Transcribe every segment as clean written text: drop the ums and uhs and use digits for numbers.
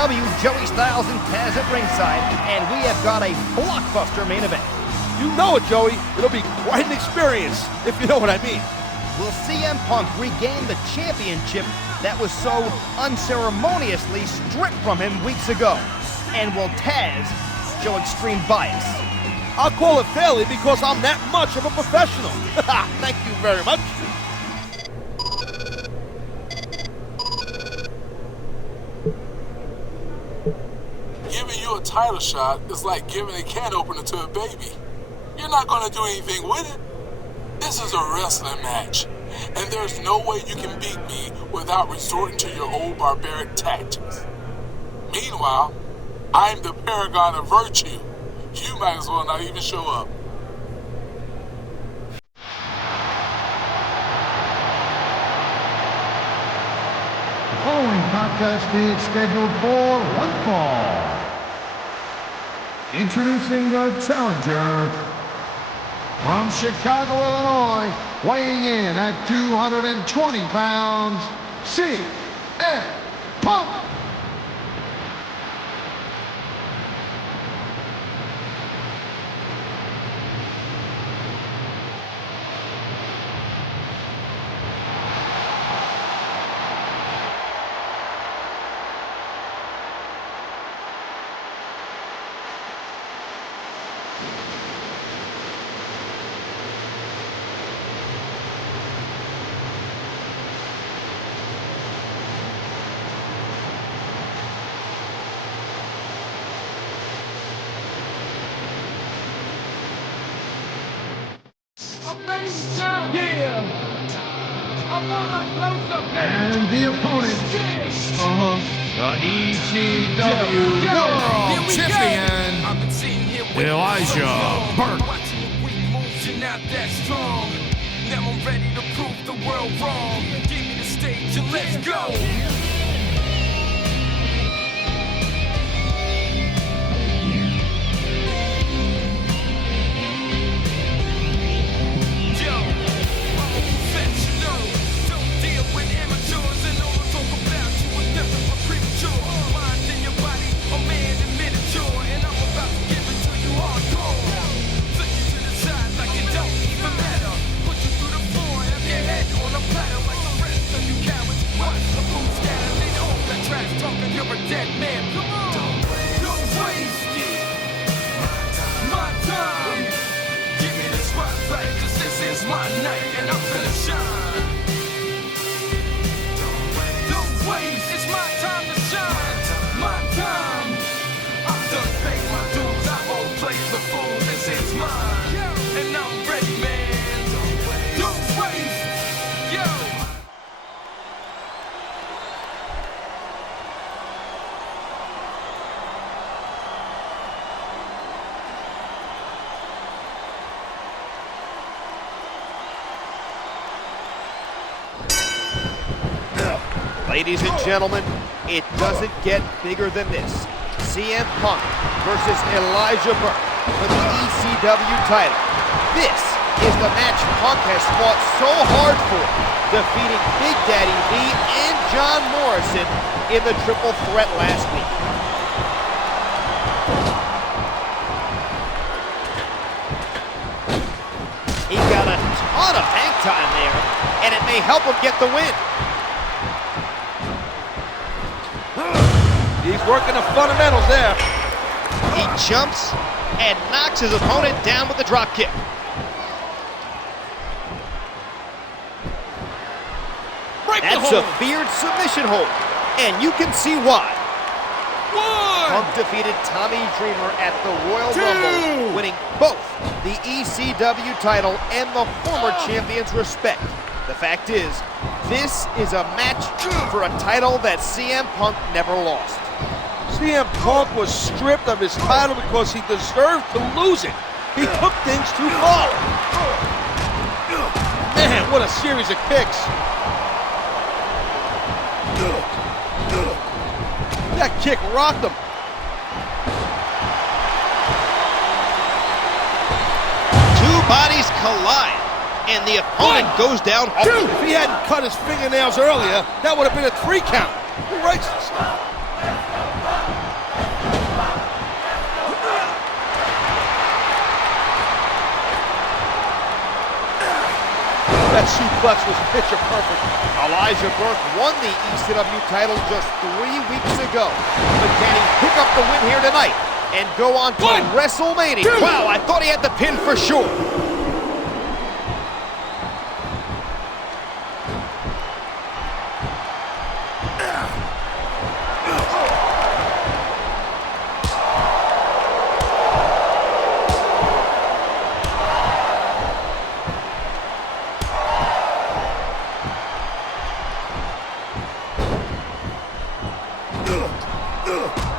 ECW, Joey Styles and Taz at ringside, and we have got a blockbuster main event. You know it, Joey. It'll be quite an experience, if you know what I mean. Will CM Punk regain the championship that was so unceremoniously stripped from him weeks ago? And will Taz show extreme bias? I'll call it fairly because I'm that much of a professional. Thank you very much. Giving you a title shot is like giving a can opener to a baby. You're not going to do anything with it. This is a wrestling match, and there's no way you can beat me without resorting to your old barbaric tactics. Meanwhile, I'm the paragon of virtue. You might as well not even show up. The following contest is scheduled for one fall. Introducing the challenger from Chicago, Illinois, weighing in at 220 pounds, CM Punk. And the opponent, the ECW World Champion, Elijah Burke. Now I'm ready to prove the world wrong. Give me the stage and let's go. My night and I'm gonna shine. Don't wait, it's my time to shine. My time. I've done paid my dues, I won't play the fool. This is mine, and I'm ready, man. Don't wait, yo. Ladies and gentlemen, it doesn't get bigger than this. CM Punk versus Elijah Burke for the ECW title. This is the match Punk has fought so hard for, defeating Big Daddy V and John Morrison in the triple threat last week. He got a ton of hang time there, and it may help him get the win. He's working the fundamentals there. He jumps and knocks his opponent down with the drop kick. That's a feared submission hold, and you can see why. Punk defeated Tommy Dreamer at the Royal Rumble, winning both the ECW title and the former champion's respect. The fact is, this is a match for a title that CM Punk never lost. CM Punk was stripped of his title because he deserved to lose it. He took things too far. Man, what a series of kicks. That kick rocked him. Two bodies collide, and the opponent goes down. If he hadn't cut his fingernails earlier, that would have been a 3 count. Who writes this stuff? That suplex was picture perfect. Elijah Burke won the ECW title just 3 weeks ago. But can he pick up the win here tonight and go on to WrestleMania? Wow, I thought he had the pin for sure.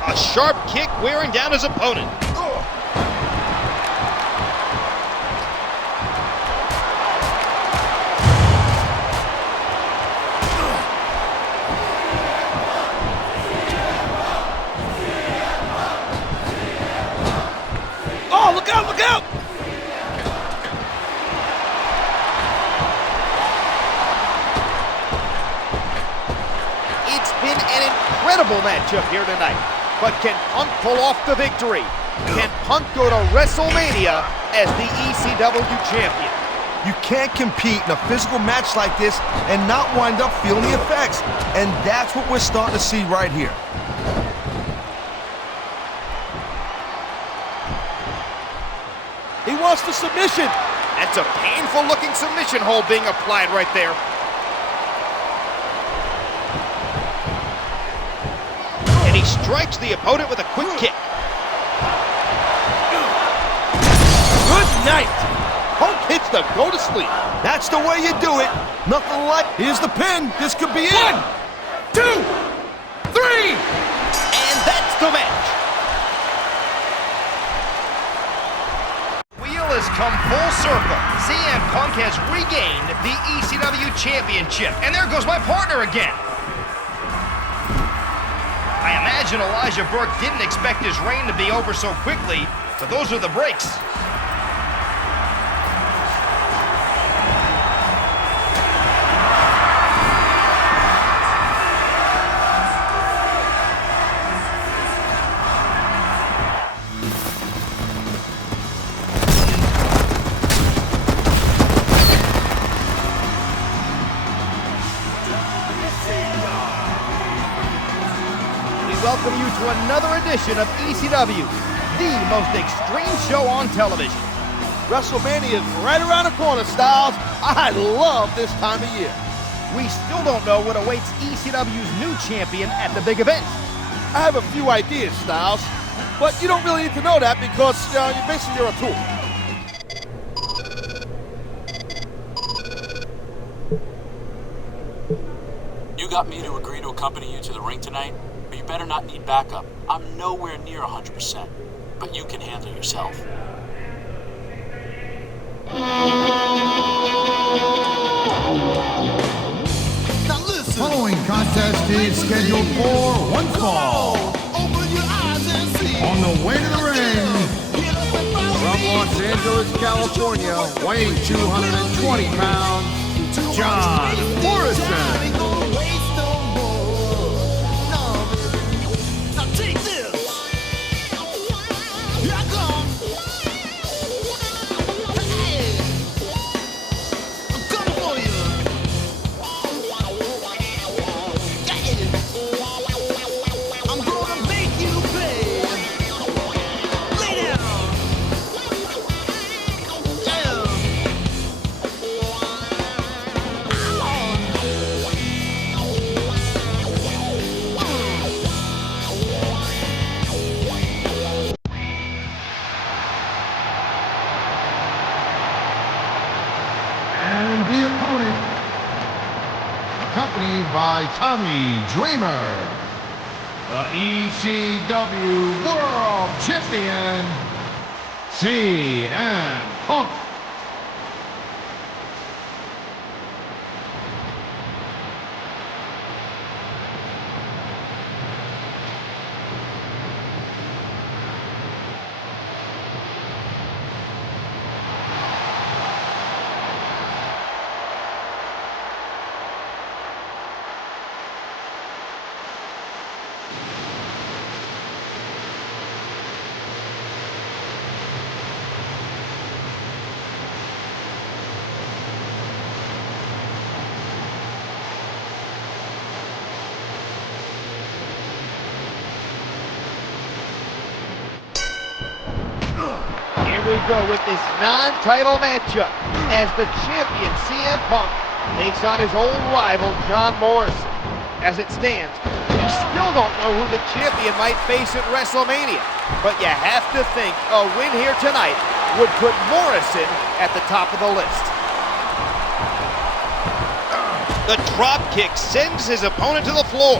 A sharp kick wearing down his opponent. Oh, look out, look out! It's been an incredible matchup here tonight. But can Punk pull off the victory? Can Punk go to WrestleMania as the ECW champion? You can't compete in a physical match like this and not wind up feeling the effects. And that's what we're starting to see right here. He wants the submission. That's a painful looking submission hold being applied right there. And he strikes the opponent with a quick kick. Good night. Punk hits the go to sleep. That's the way you do it. Nothing like, here's the pin. This could be it. 1, 2, 3. And that's the match. Wheel has come full circle. CM Punk has regained the ECW championship. And there goes my partner again. I imagine Elijah Burke didn't expect his reign to be over so quickly, but those are the breaks. Welcome you to another edition of ECW, the most extreme show on television. WrestleMania is right around the corner, Styles. I love this time of year. We still don't know what awaits ECW's new champion at the big event. I have a few ideas, Styles, but you don't really need to know that because basically you're a tool. You got me to agree to accompany you to the ring tonight? But you better not need backup. I'm nowhere near 100%, but you can handle yourself. Now listen. The following contest is scheduled for one fall. Open your eyes and see. On the way to the ring, From Los Angeles, California, weighing 220 pounds, John Morrison. and the opponent, accompanied by Tommy Dreamer, the ECW World Champion, CM Punk. And we go with this non-title matchup as the champion CM Punk takes on his old rival John Morrison. As it stands, you still don't know who the champion might face at WrestleMania, but you have to think a win here tonight would put Morrison at the top of the list. The drop kick sends his opponent to the floor.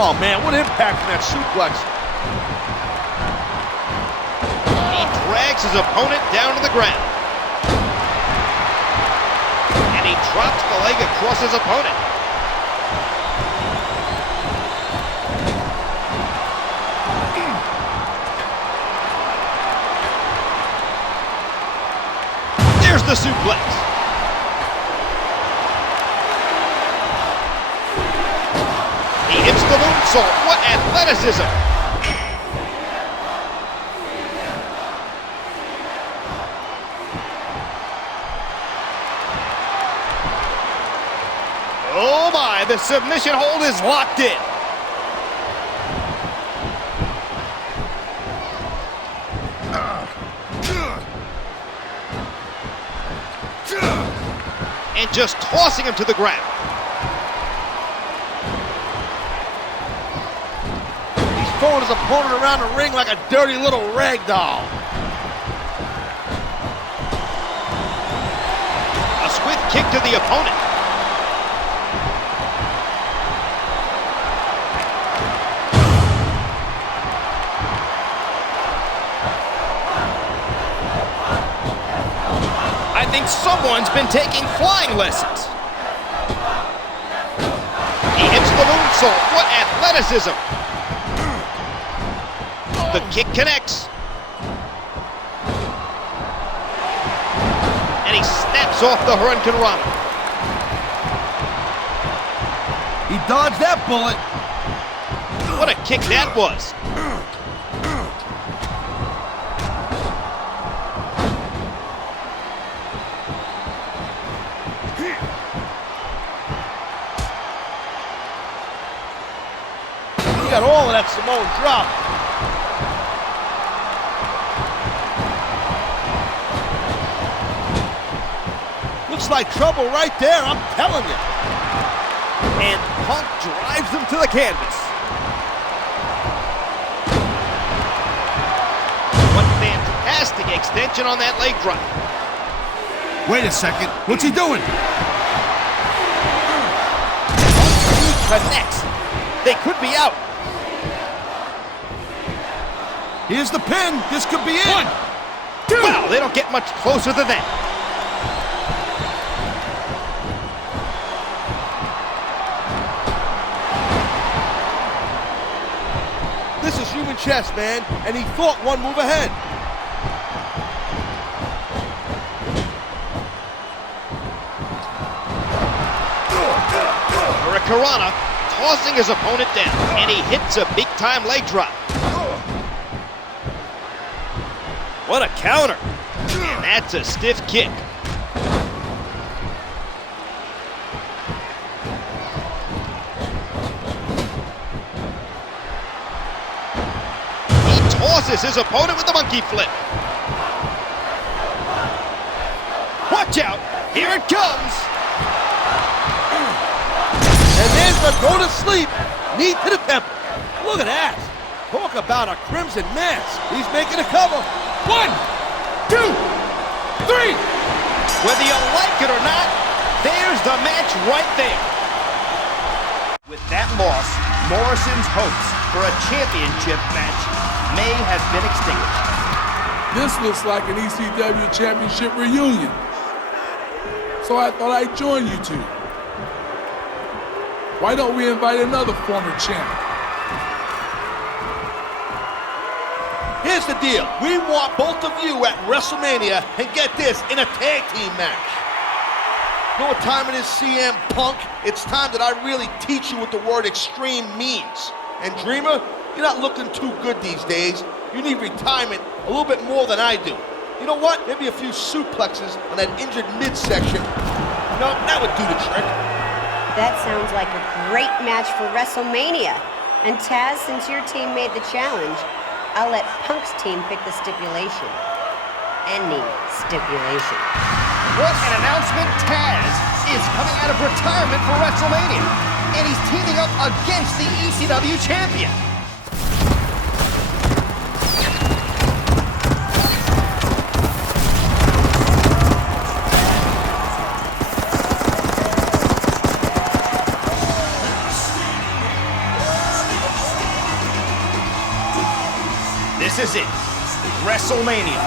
Oh man, what impact from that suplex. He drags his opponent down to the ground. And he drops the leg across his opponent. There's the suplex. He hits the moonsault. What athleticism! Oh my, the submission hold is locked in. And just tossing him to the ground. He's throwing his opponent around the ring like a dirty little rag doll. A swift kick to the opponent. I think someone's been taking flying lessons. He hits the moonsault. What athleticism! The kick connects. And he snaps off the Hurricane Rana. He dodged that bullet. What a kick that was. He got all of that Samoan drop. Looks like trouble right there, I'm telling you. And Punk drives him to the canvas. What fantastic extension on that leg drop. Wait a second, what's he doing? Connects. They could be out. Here's the pin, this could be it. 1, 2. Wow, they don't get much closer than that. This is human chess, man, and he thought one move ahead. Hurricane Rana tossing his opponent down, and he hits a big-time leg drop. What a counter. And that's a stiff kick. He tosses his opponent with the monkey flip. Watch out. Here it comes. And there's the go to sleep, knee to the temple. Look at that. Talk about a crimson mass. He's making a cover. 1, 2, 3. Whether you like it or not, there's the match right there. With that loss, Morrison's hopes for a championship match may have been extinguished. This looks like an ECW championship reunion. So I thought I'd join you two. Why don't we invite another former champ? Here's the deal. We want both of you at WrestleMania, and get this, in a tag team match. You know what time it is, CM Punk? It's time that I really teach you what the word extreme means. And Dreamer, you're not looking too good these days. You need retirement a little bit more than I do. You know what? Maybe a few suplexes on that injured midsection. You know, that would do the trick. That sounds like a great match for WrestleMania. And Taz, since your team made the challenge, I'll let Punk's team pick the stipulation. Any stipulation. What an announcement! Taz is coming out of retirement for WrestleMania, and he's teaming up against the ECW champion. This is it, WrestleMania,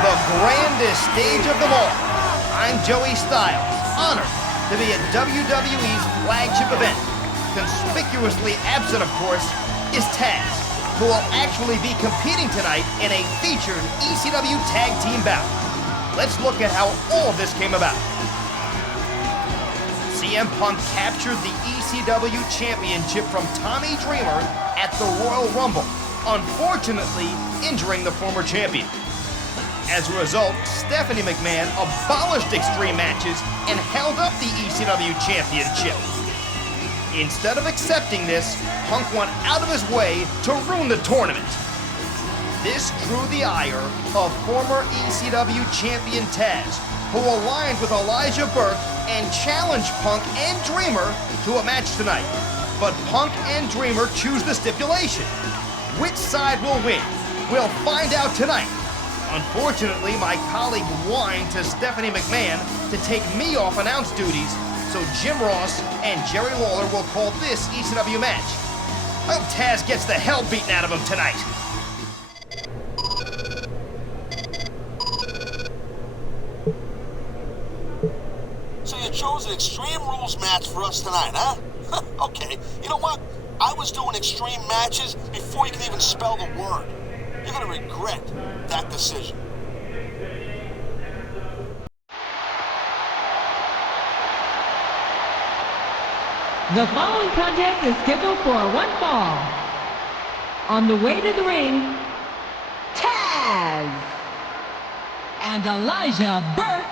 the grandest stage of them all. I'm Joey Styles, honored to be at WWE's flagship event. Conspicuously absent, of course, is Taz, who will actually be competing tonight in a featured ECW tag team bout. Let's look at how all of this came about. CM Punk captured the ECW championship from Tommy Dreamer at the Royal Rumble, unfortunately injuring the former champion. As a result, Stephanie McMahon abolished extreme matches and held up the ECW championship. Instead of accepting this, Punk went out of his way to ruin the tournament. This drew the ire of former ECW champion Taz, who aligned with Elijah Burke and challenged Punk and Dreamer to a match tonight. But Punk and Dreamer choose the stipulation. Which side will win? We'll find out tonight. Unfortunately, my colleague whined to Stephanie McMahon to take me off announce duties, so Jim Ross and Jerry Lawler will call this ECW match. I hope Taz gets the hell beaten out of him tonight. So you chose an Extreme Rules match for us tonight, huh? Okay, you know what? I was doing extreme matches before you could even spell the word. You're gonna regret that decision. The following contest is scheduled for one fall. On the way to the ring, Taz and Elijah Burke.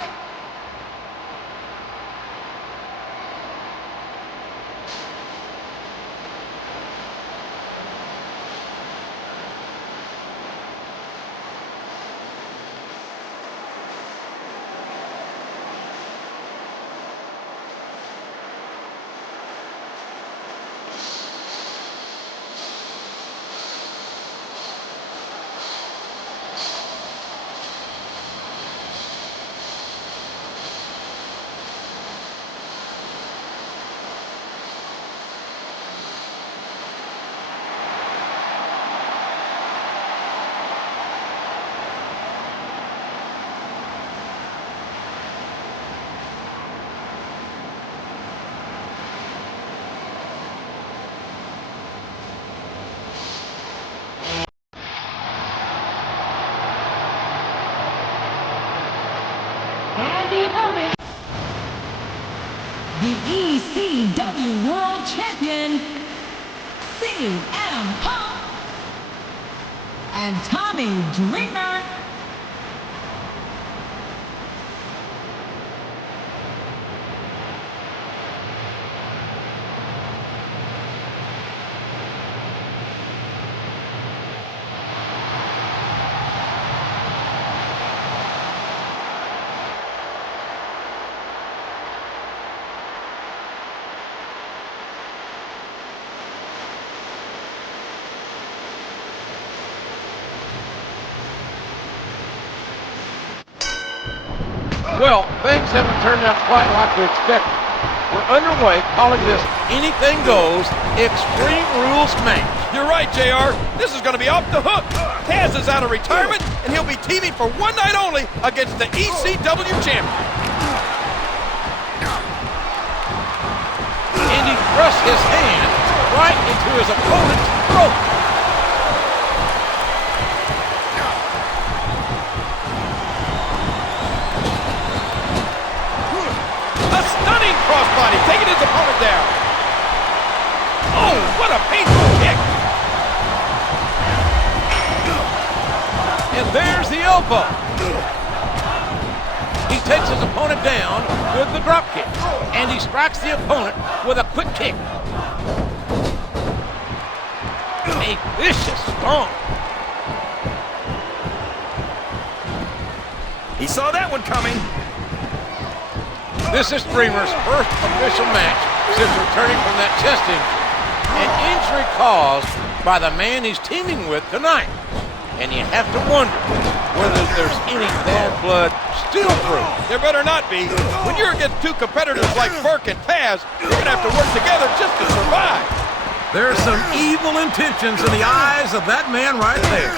And the opponent, the ECW World Champion, CM Punk, and Tommy Dreamer. Well, things haven't turned out quite like we expected. We're underway calling this Anything Goes Extreme Rules match. You're right, JR. This is going to be off the hook. Taz is out of retirement, and he'll be teaming for one night only against the ECW champion. And he thrusts his hand right into his opponent's throat. Crossbody, taking his opponent down. Oh, what a painful kick. And there's the elbow. He takes his opponent down with the drop kick. And he strikes the opponent with a quick kick. A vicious stomp. He saw that one coming. This is Dreamer's first official match since returning from that chest injury. An injury caused by the man he's teaming with tonight. And you have to wonder whether there's any bad blood still brewing. There better not be. When you're against two competitors like Burke and Taz, you're going to have to work together just to survive. There's some evil intentions in the eyes of that man right there.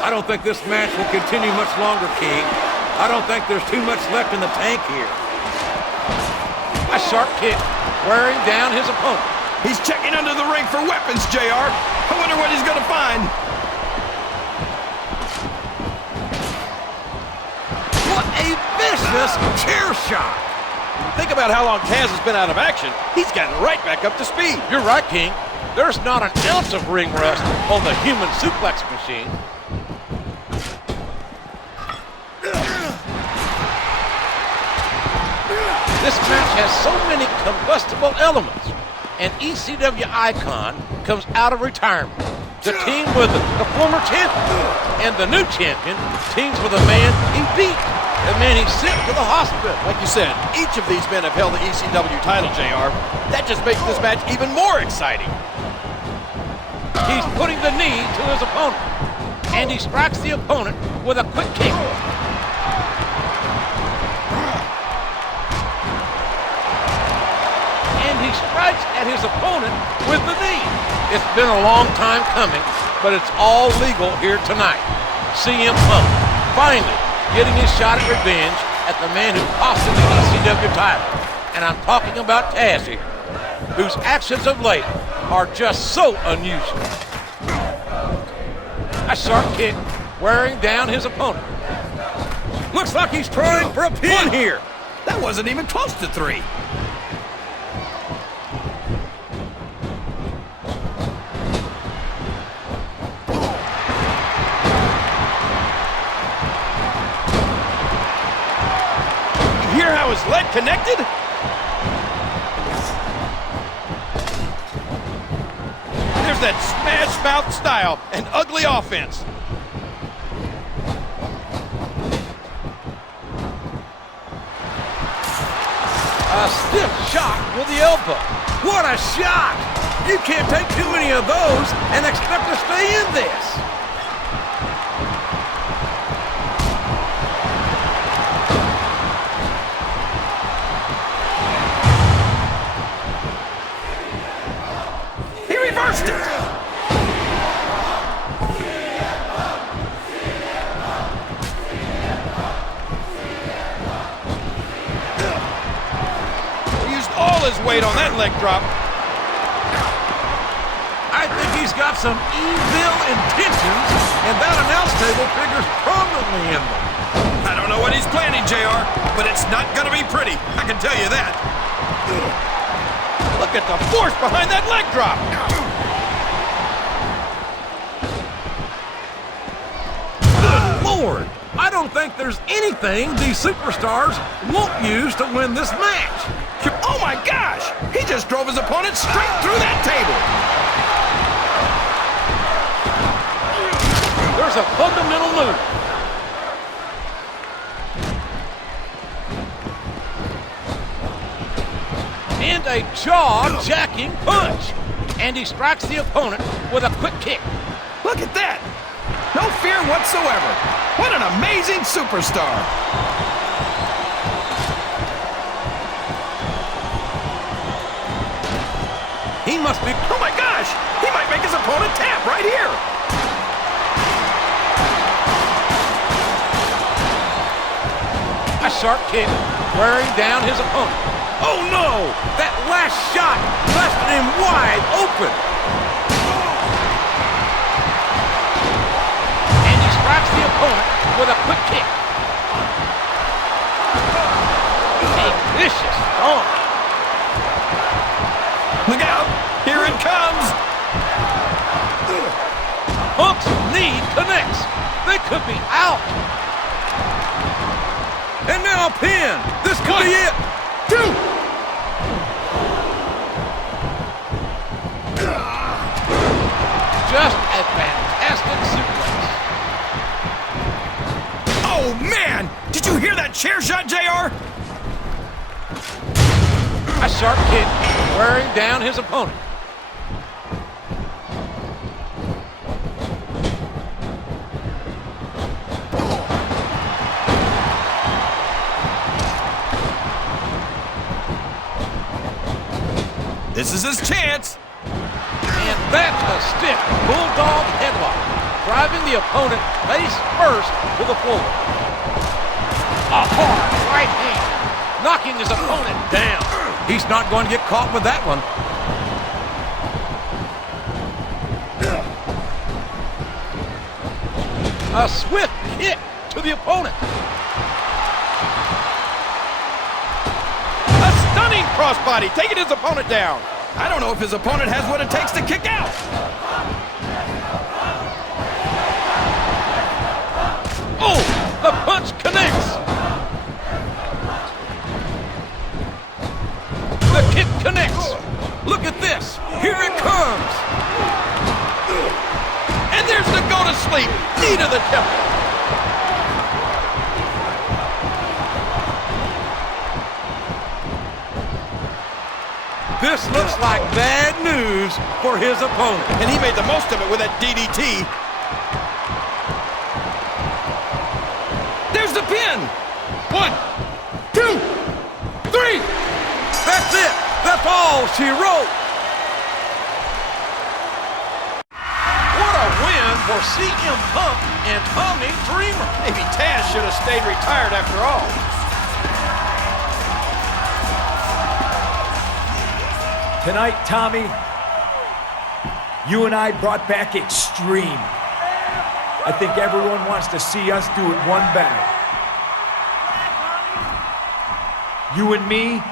I don't think this match will continue much longer, King. I don't think there's too much left in the tank here. A sharp kick wearing down his opponent. He's checking under the ring for weapons, JR. I wonder what he's going to find. What a vicious chair shot. Think about how long Taz has been out of action. He's gotten right back up to speed. You're right, King. There's not an ounce of ring rust on the human suplex machine. This match has so many combustible elements. An ECW icon comes out of retirement. The team with the former champion. And the new champion teams with a man he beat. The man he sent to the hospital. Like you said, each of these men have held the ECW title, JR. That just makes this match even more exciting. He's putting the knee to his opponent. And he strikes the opponent with a quick kick. He strikes at his opponent with the knee. It's been a long time coming, but it's all legal here tonight. CM Punk finally getting his shot at revenge at the man who cost him the ECW title. And I'm talking about Taz here, whose actions of late are just so unusual. A sharp kick wearing down his opponent. Looks like he's trying for a pin here. That wasn't even close to 3. Hear how his leg connected? There's that smash mouth style and ugly offense. A stiff shot with the elbow. What a shot! You can't take too many of those and expect to stay in this. Reversed it. He used all his weight on that leg drop. I think he's got some evil intentions, and that announce table figures prominently in them. I don't know what he's planning, JR, but it's not going to be pretty. I can tell you that. Look at the force behind that leg drop. Good Lord! I don't think there's anything these superstars won't use to win this match. Oh my gosh! He just drove his opponent straight through that table. There's a fundamental move. And a jaw-jacking punch. And he strikes the opponent with a quick kick. Look at that! No fear whatsoever. What an amazing superstar. He must be... Oh my gosh! He might make his opponent tap right here. A sharp kick wearing down his opponent. Oh no! That last shot left him wide open. And he strikes the opponent with a quick kick. A vicious stomp. Look out! Here it comes! Punk's knee connects. They could be out. And now a pin. This could be it. 2. sharp kick, wearing down his opponent. This is his chance. And that's a stiff bulldog headlock, driving the opponent face first to the floor. A hard right hand, knocking his opponent down. He's not going to get caught with that one. A swift kick to the opponent. A stunning crossbody, taking his opponent down. I don't know if his opponent has what it takes to kick out. Oh, the punch connects. The kick connects. Look at this. Here it comes. And there's the go to sleep. Knee to the temple. This looks like bad news for his opponent. And he made the most of it with that DDT. There's the pin. 1, 2, 3. That's it. That's all she wrote. What a win for CM Punk and Tommy Dreamer. Maybe Taz should have stayed retired after all. Tonight, Tommy, you and I brought back Extreme. I think everyone wants to see us do it one better. You and me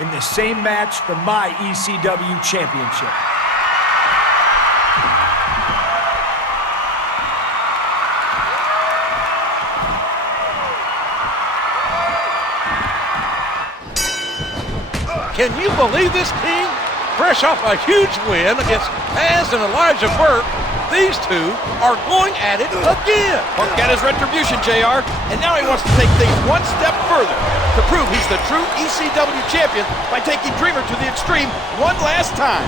in the same match for my ECW championship. Can you believe this, King? Fresh off a huge win against Taz and Elijah Burke, these two are going at it again. Punk got his retribution, JR, and now he wants to take things one step further to prove he's the true ECW champion by taking Dreamer to the Extreme one last time.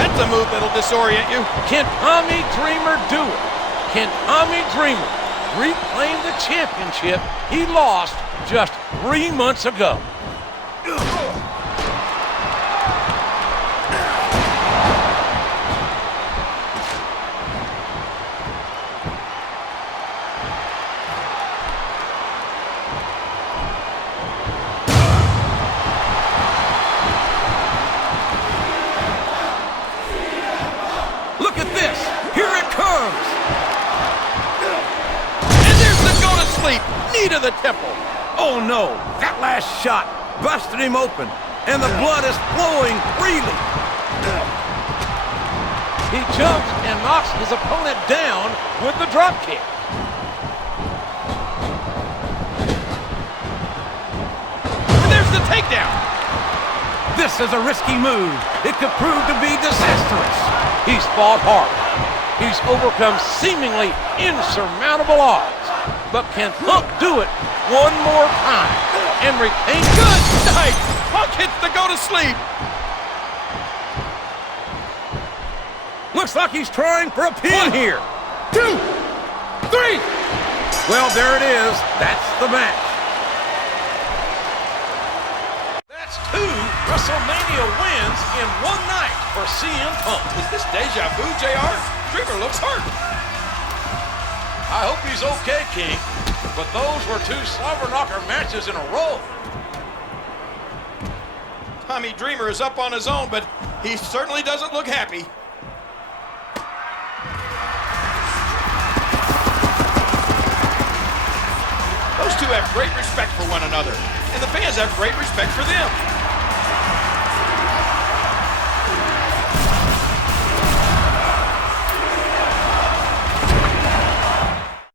That's a move that'll disorient you. Can Tommy Dreamer do it? Can Tommy Dreamer reclaim the championship he lost just 3 months ago? Look at this. Here it comes. And there's the go to sleep. Knee to the temple. Oh no, that last shot busted him open, and the blood is flowing freely. He jumps and knocks his opponent down with the drop kick. And there's the takedown. This is a risky move. It could prove to be disastrous. He's fought hard. He's overcome seemingly insurmountable odds. But can Punk do it one more time and retain? Good night. Punk hits the go to sleep. Looks like he's trying for a pin here. 2, 3. Well, there it is. That's the match. That's 2 WrestleMania wins in one night for CM Punk. Is this deja vu, JR? Dreamer looks hurt. I hope he's okay, King. But those were 2 slobber knocker matches in a row. Tommy Dreamer is up on his own, but he certainly doesn't look happy. Those two have great respect for one another, and the fans have great respect for them.